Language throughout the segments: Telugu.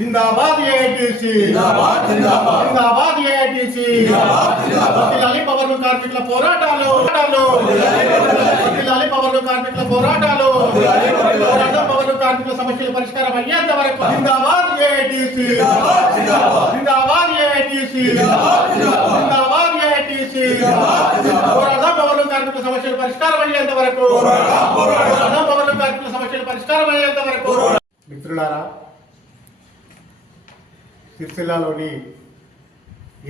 జిందాబాద్ ఏఐటీసీ. జిందాబాద్ జిందాబాద్. జిందాబాద్ ఏఐటీసీ. వర్ధిల్లాలి పవర్లు కార్మికుల పోరాటాలు. పోరాటాలు. వర్ధిల్లాలి పవర్లు కార్మికుల పోరాటాలు. పోరాటం పవర్లు కార్మికుల సమస్యల పరిష్కారం అయ్యేంత వరకు. జిందాబాద్ ఏఐటీసీ. జిందాబాద్ ఏఐటీసీ. జిందాబాద్ ఏఐటీసీ. పోరాటం పవర్లు కార్మికుల సమస్యల పరిష్కారం అయ్యేంత వరకు. పోరాటం పవర్లు కార్మికుల సమస్యల పరిష్కారం అయ్యేంత వరకు. మిత్రులారా సిరిసిల్లాలోని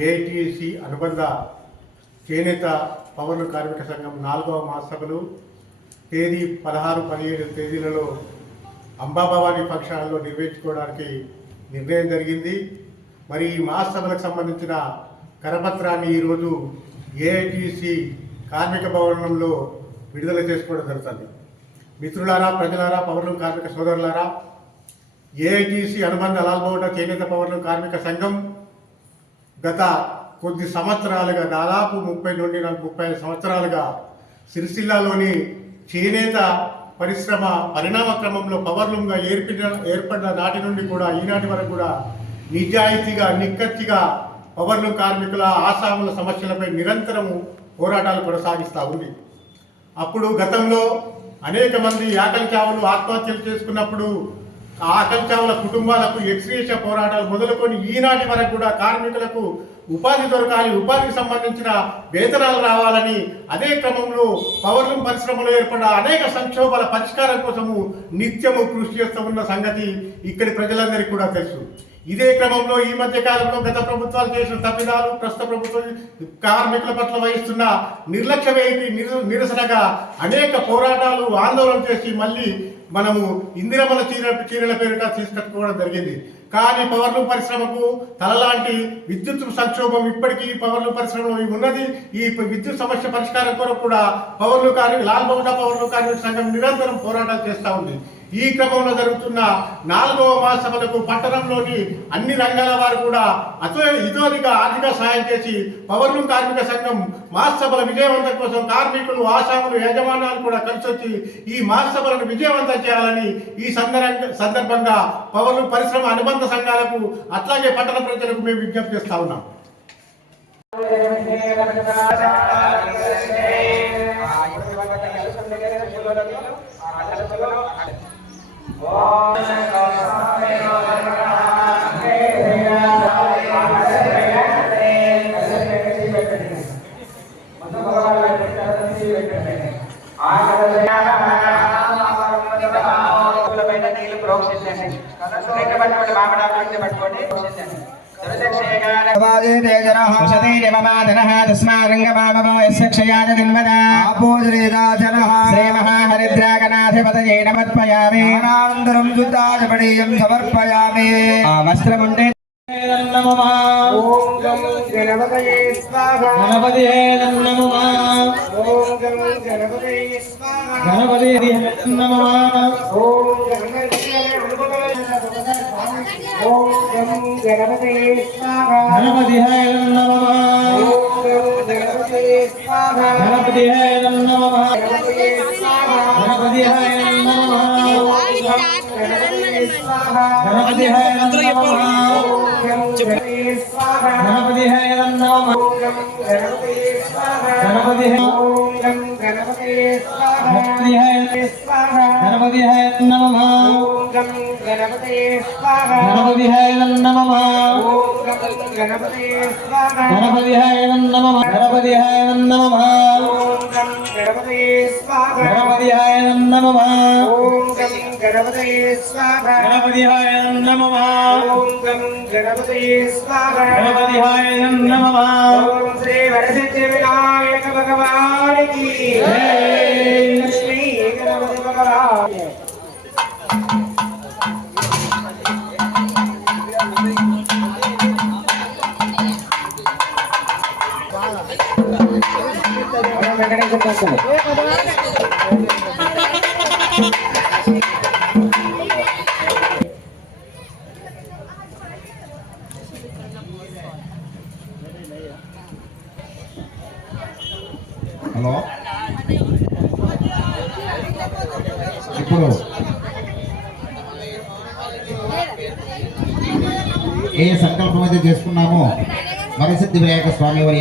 ఏఐటిసి అనుబంధ చేనేత పౌరుల కార్మిక సంఘం నాలుగవ మహాసభలు తేదీ పదహారు పదిహేడు తేదీలలో అంబాభవాని పక్షాలలో నిర్వహించుకోవడానికి నిర్ణయం జరిగింది. మరి ఈ మహాసభలకు సంబంధించిన కరపత్రాన్ని ఈరోజు ఏఐటిసి కార్మిక భవనంలో విడుదల చేసుకోవడం జరుగుతుంది. మిత్రులారా ప్రజలారా పౌరులు కార్మిక సోదరులారా ఏఐటీసీ అనుబంధ లాల్బోట చేనేత పౌరుల కార్మిక సంఘం గత కొద్ది సంవత్సరాలుగా దాదాపు ముప్పై నుండి నలభై ముప్పై ఐదు సంవత్సరాలుగా సిరిసిల్లాలోని చేనేత పరిశ్రమ పరిణామ క్రమంలో పవర్లూమ్గా ఏర్పడిన ఏర్పడిన నాటి నుండి కూడా ఈనాటి వరకు కూడా నిజాయితీగా నిక్కచ్చిగా పవర్లూమ్ కార్మికుల ఆసాముల సమస్యలపై నిరంతరము పోరాటాలు కొనసాగిస్తూ ఉంది. అప్పుడు గతంలో అనేక మంది ఆకలి చావులు ఆత్మహత్యలు చేసుకున్నప్పుడు ఆకలి చావుల కుటుంబాలకు ఎక్స్రేష పోరాటాలు మొదలుకొని ఈనాటి వరకు కూడా కార్మికులకు ఉపాధి దొరకాలి ఉపాధికి సంబంధించిన వేతనాలు రావాలని అదే క్రమంలో పవర్లూమ్ పరిశ్రమలో ఏర్పడిన అనేక సంక్షోభాల పరిష్కారం కోసము నిత్యము కృషి చేస్తూ ఉన్న సంగతి ఇక్కడి ప్రజలందరికీ కూడా తెలుసు. ఇదే క్రమంలో ఈ మధ్య కాలంలో గత ప్రభుత్వాలు చేసిన తప్పిదాలు ప్రస్తుత ప్రభుత్వం కార్మికుల పట్ల వహిస్తున్న నిర్లక్ష్యమేంటి నిరసనగా అనేక పోరాటాలు ఆందోళన చేసి మళ్ళీ మనము ఇందిరమల చీర చీరల పేరుగా తీసుకట్టుకోవడం జరిగింది. కానీ పవర్లు పరిశ్రమకు తలలాంటి విద్యుత్ సంక్షోభం ఇప్పటికీ పవర్లు పరిశ్రమలో ఉన్నది? ఈ విద్యుత్ సమస్య పరిష్కారం కొరకు కూడా పవర్లు కార్మిక లాల్బౌండ పవర్లు కార్మిక సంఘం నిరంతరం పోరాటాలు చేస్తూ ఉంది. ఈ క్రమంలో జరుగుతున్న నాలుగవ మహాసభలకు పట్టణంలోని అన్ని రంగాల వారు కూడా అతో ఇతోధిక ఆర్థిక సహాయం చేసి పవర్లు కార్మిక సంఘం మహాసభల విజయవంతం కోసం కార్మికులు ఆశాములు యజమానాలు కూడా కలిసి వచ్చి ఈ మహాసభలను విజయవంతం చేయాలని ఈ సందర్భ సందర్భంగా పవర్లు పరిశ్రమ అనుబంధ సంఘాలకు అట్లాగే పట్టణ ప్రజలకు మేము విజ్ఞప్తి చేస్తా ఉన్నాం. శ్రీమహాహరిద్రాగనాధిపతయే నమత్పయామి అనంతరం శుద్ధాచపడీయం సమర్పయామి ఆ నమో ఓం గం గణపతయే స్వాహ గణపతి నమో గణపతి నమో ఓం గణపతయే ఓం గం గణపతయే స్వాహ. గణపతి నమో గణపతి నమో గణపతి గణపతి స్వాహ గణపతి నమో. గణపతి గణపతి గణపతి గణపతి గణపతి గణపతి గణపతి ఓం గం గణపతయే స్వాహ గణపతి నమో ఓం గం గణపతయే స్వాహ గణపతి నమో ఓం గం గణపతయే స్వాహ గణపతి నమో ఓం శ్రీ వరసిద్ధి వినాయక హలో? ఇప్పుడు? ఏ సంకల్పం అయితే చేసుకున్నామో వరసిద్ధి వినాయక స్వామి వారి